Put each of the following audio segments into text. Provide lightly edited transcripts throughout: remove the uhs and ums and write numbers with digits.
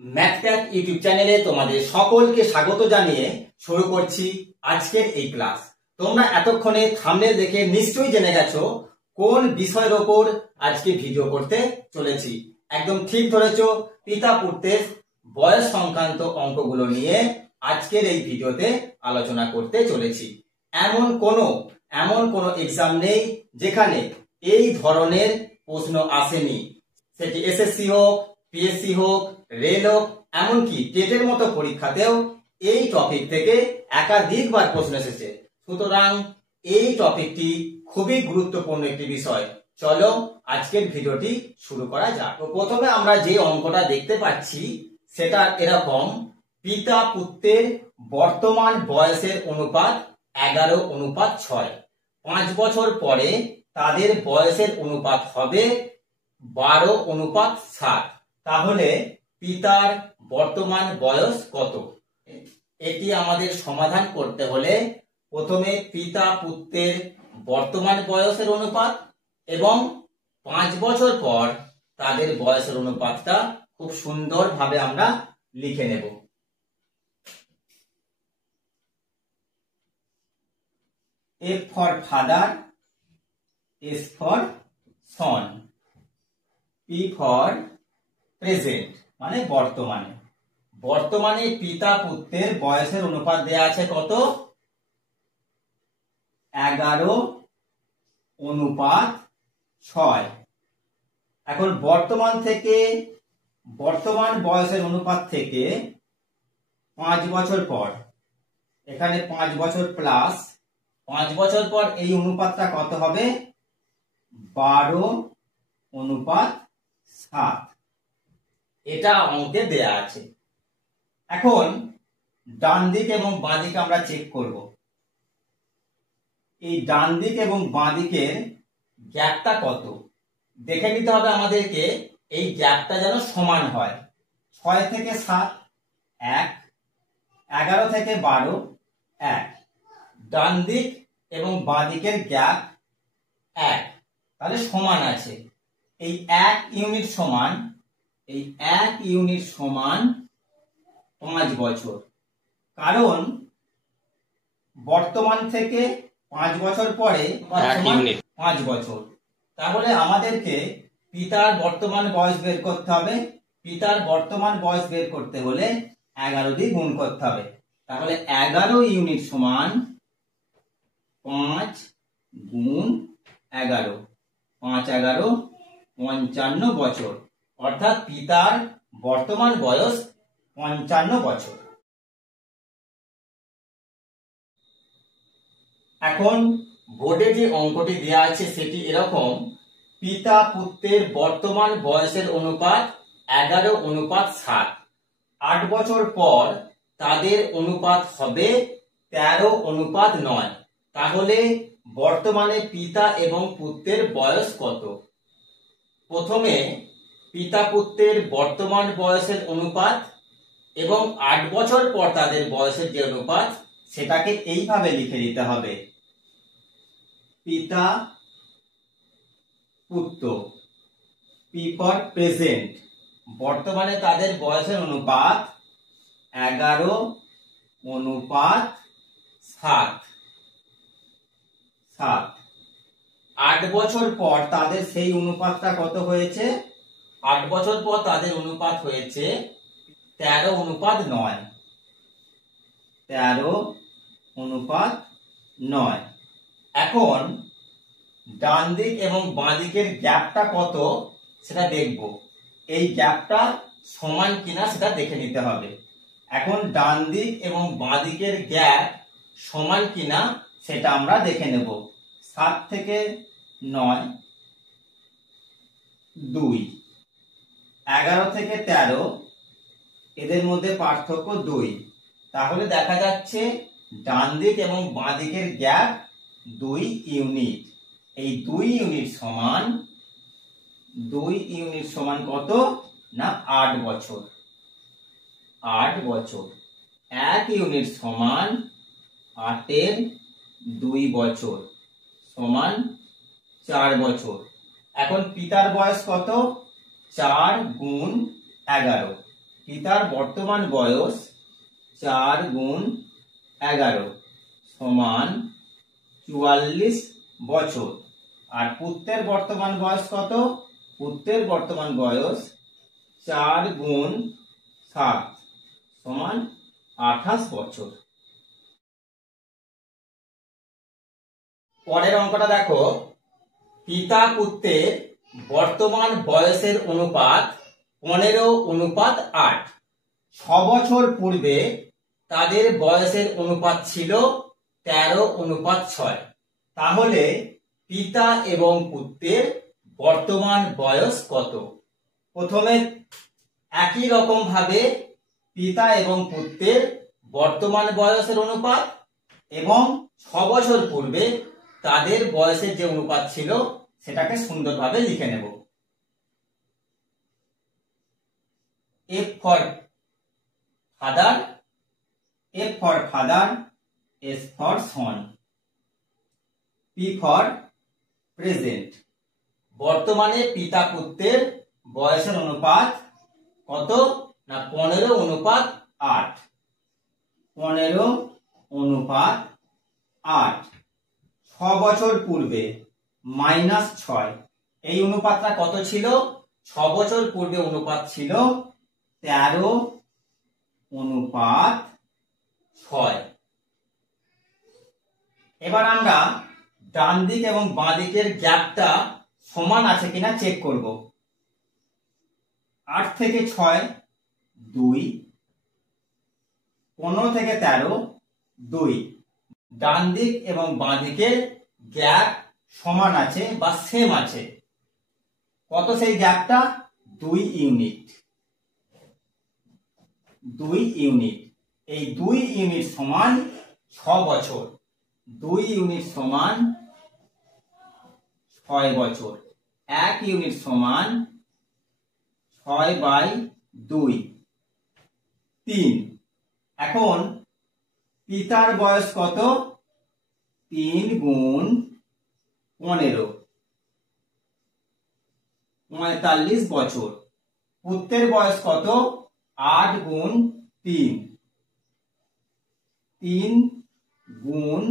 ম্যাথক্যাট YouTube চ্যানেলে তোমাদের সকলকে স্বাগত জানিয়ে শুরু করছি আজকের এই ক্লাস। তোমরা এতক্ষণে থাম্বনেল দেখে নিশ্চয়ই জেনে গেছো কোন বিষয়ের ওপর আজকে ভিডিও করতে চলেছি। একদম ঠিক ধরেছো, পিতা পুত্রের বয়স সংক্রান্ত অঙ্কগুলো নিয়ে আজকের এই ভিডিওতে আলোচনা করতে চলেছি। এমন কোনো এক্সাম নেই যেখানে এই ধরনের প্রশ্ন আসেনি, সেটি এসএসসি হোক, পিএসসি হোক, রেল হোক, এমনকি টেটের মতো পরীক্ষাতেও এই টপিক থেকে একাধিকবার প্রশ্ন এসেছে। সুতরাং এই টপিকটি খুবই গুরুত্বপূর্ণ একটি বিষয়। চলো আজকের ভিডিওটি শুরু করা যাক। তো প্রথমে আমরা যে অঙ্কটা দেখতে পাচ্ছি সেটা এরকম: পিতা পুত্রের বর্তমান বয়সের অনুপাত 11:6। 5 বছর পরে তাদের বয়সের অনুপাত হবে 12:7। তাহলে পিতার বর্তমান বয়স কত? এটি আমাদের সমাধান করতে হলে প্রথমে পিতা পুত্রের বর্তমান বয়সের অনুপাত এবং 5 বছর পর তাদের বয়সের অনুপাতটা খুব সুন্দরভাবে আমরা লিখে নেব। F for father, S for son, P for present মানে বর্তমানে পিতা পুত্রের বয়সের অনুপাত দেয়া আছে কত? 11:6। এখন বর্তমান বয়সের অনুপাত থেকে 5 বছর পর, এখানে 5 বছর প্লাস 5 বছর পর এই অনুপাতটা কত হবে? 12:7। এটা অঙ্কে দেয়া আছে। এখন ডান দিক এবং বাঁ দিকে আমরা চেক করব। এই ডান দিক এবং বাঁ দিকের গ্যাপটা কত দেখে নিতে হবে আমাদেরকে। এই গ্যাপটা যেন সমান হয়। 6 থেকে 7 1, 11 থেকে 12 1। ডান দিক এবং বাঁ দিকের গ্যাপ 1, তাহলে সমান আছে। এই 1 ইউনিট সমান 5 বছর। কারণ বর্তমান থেকে 5 বছর পরে 5 বছর। তাহলে আমাদেরকে পিতার বর্তমান বয়স বের করতে হবে। পিতার বর্তমান বয়স বের করতে হলে 11 দিয়ে গুণ করতে হবে। তাহলে 11 ইউনিট সমান 5 গুণ 11, 5 11 55 বছর। অর্থাৎ পিতার বর্তমান বয়স 55 বছর। এখন বোর্ডে যে অঙ্কটি দেওয়া আছে সেটি এরকম: পিতা পুত্রের বর্তমান বয়সের অনুপাত 11:7। 8 বছর পর তাদের অনুপাত হবে 13:9। তাহলে বর্তমানে পিতা এবং পুত্রের বয়স কত? প্রথমে পিতা পুত্রের বর্তমান বয়সের অনুপাত এবং 8 বছর পর তাদের বয়সের যে অনুপাত সেটাকে এইভাবে লিখে দিতে হবে: পিতা পুত্র, P for প্রেজেন্ট, বর্তমানে তাদের বয়সের অনুপাত 11:7। 8 বছর পর তাদের সেই অনুপাতটা কত হয়েছে? 8 বছর পর তাদের অনুপাত হয়েছে 13:9। 13:9। এখন ডান দিক এবং বাঁ দিকের গ্যাপটা কত সেটা দেখব। এই গ্যাপটা সমান কিনা সেটা দেখে নিতে হবে। এখন ডান দিক এবং বাঁ দিকের গ্যাপ সমান কিনা সেটা আমরা দেখে নেব। 7 থেকে 9 2, 11 থেকে 13 এদের মধ্যে পার্থক্য 2। তাহলে দেখা যাচ্ছে ডান দিক এবং বাঁ দিকের গ্যাপ 2 ইউনিট। এই 2 ইউনিট সমান কত না 8 বছর। 8 বছর। 1 ইউনিট সমান 8/2 বছর সমান 4 বছর। এখন পিতার বয়স কত? 4 গুণ 11। পিতার বর্তমান বয়স 4 গুণ 11 সমান 44 বছর। আর পুত্রের বর্তমান বয়স কত? পুত্রের বর্তমান বয়স 4 গুণ 7 সমান 28 বছর। পরের অঙ্কটা দেখো, পিতা পুত্রের বর্তমান বয়সের অনুপাত 15:8। 6 বছর পূর্বে তাদের বয়সের অনুপাত ছিল 13:6। তাহলে পিতা এবং পুত্রের বর্তমান বয়স কত? প্রথমে একই রকম ভাবে পিতা এবং পুত্রের বর্তমান বয়সের অনুপাত এবং 6 বছর পূর্বে তাদের বয়সের যে অনুপাত ছিল সেটাকে সুন্দরভাবে লিখে নেব। F for father, F for father, S for son, P for present। বর্তমানে পিতা পুত্রের বয়সের অনুপাত কত? না 15:8। 15:8। 6 বছর পূর্বে -6। এই অনুপাতটা কত ছিল? 6 বছর পূর্বে অনুপাত ছিল 13:6। এবার আমরা ডান দিক এবং বাঁ দিকের গ্যাপটা সমান আছে কিনা চেক করব। 8 থেকে 6 2, 15 থেকে 13 2। ডান দিক এবং বাঁ দিকের গ্যাপ সমান আছে বা সেম আছে। কত সেই গ্যাপটা? 2 ইউনিট। 2 ইউনিট। এই 2 ইউনিট সমান 6 বছর। 2 ইউনিট সমান 6 বছর। 1 ইউনিট সমান 6/2 3। এখন পিতার বয়স কত? 3 গুণ 15 45 বছর। পুত্রের বয়স কত? 8 গুণ 3 3 গুণ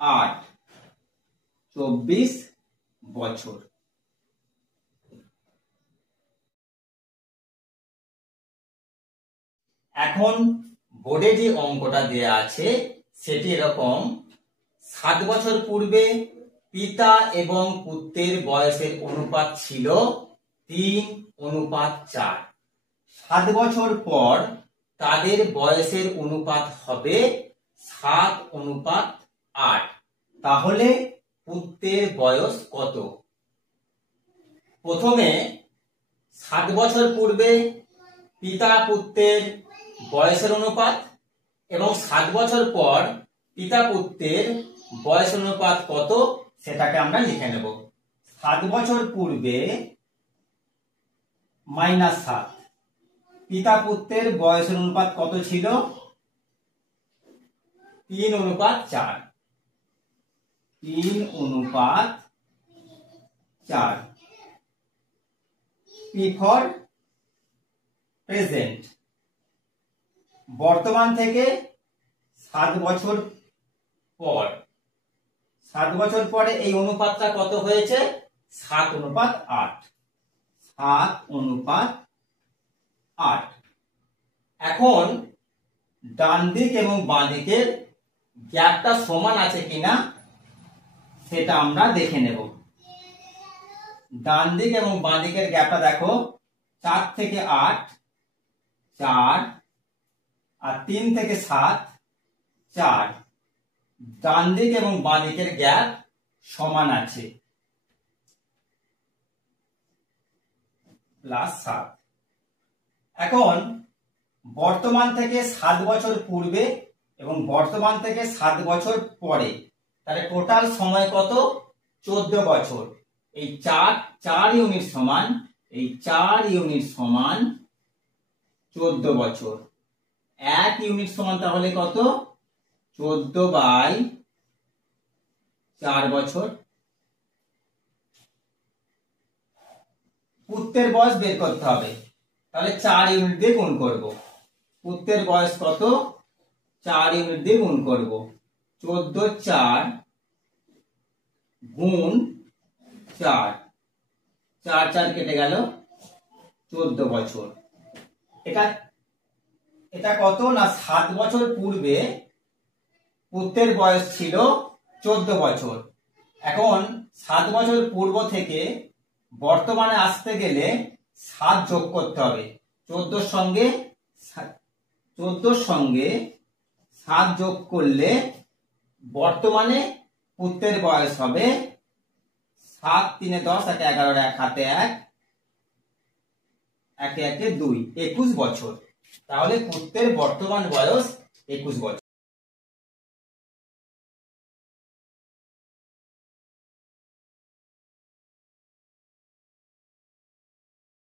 8 24 বছর। এখন বোর্ডে যে অঙ্কটা দেয়া আছে সেটি এরকম। 7 বছর পূর্বে পিতা এবং পুত্রের বয়সের অনুপাত ছিল 3:4। 7 বছর পর তাদের বয়সের অনুপাত হবে 7:8। তাহলে পুত্রের বয়স কত? প্রথমে 7 বছর পূর্বে পিতা পুত্রের বয়সের অনুপাত এবং 7 বছর পর পিতা পুত্রের বয়সের অনুপাত কত সেটাকে আমরা লিখে নেব। 7 বছর পূর্বে -7। পিতা পুত্রের বয়সের অনুপাত কত ছিল? 3:4। 3:4। P for present. বর্তমান থেকে 7 বছর পর। 7 বছর পরে এই অনুপাতটা কত হয়েছে? 7:8। 7:8। এখন ডান দিক এবং বাঁ দিকের গ্যাপটা সমান আছে কিনা সেটা আমরা দেখে নেব। ডান দিক এবং বাঁ দিকের গ্যাপটা দেখো, 4 থেকে 8 4, আর 3 থেকে 7 4। ডান দিক এবং বাঁ দিকের গ্যাপ সমান আছে, +7। এখন বর্তমান থেকে 7 বছর পূর্বে এবং বর্তমান থেকে 7 বছর পরে, তাহলে টোটাল সময় কত? 14 বছর। এই 4 ইউনিট সমান, এই 4 ইউনিট সমান 14 বছর। 1 ইউনিট সমান তাহলে কত? 14/4 বছর। পুত্রের বয়স বের করতে হবে, তাহলে 4 ইউনিট দিয়ে গুণ করব। পুত্রের বয়স কত? 4 ইউনিট দিয়ে গুণ করব। 14 4 গুণ 4, 4 4 কেটে গেল, 14 বছর। এটা কত না 7 বছর পূর্বে পুত্রের বয়স ছিল 14 বছর। এখন 7 বছর পূর্ব থেকে বর্তমানে আসতে গেলে 7 যোগ করতে হবে। 14 সঙ্গে 7 যোগ করলে বর্তমানে পুত্রের বয়স হবে 7 3 10 1 11 1 হাতে 1 1 1 2 21 বছর। তাহলে পুত্রের বর্তমান বয়স 21 বছর।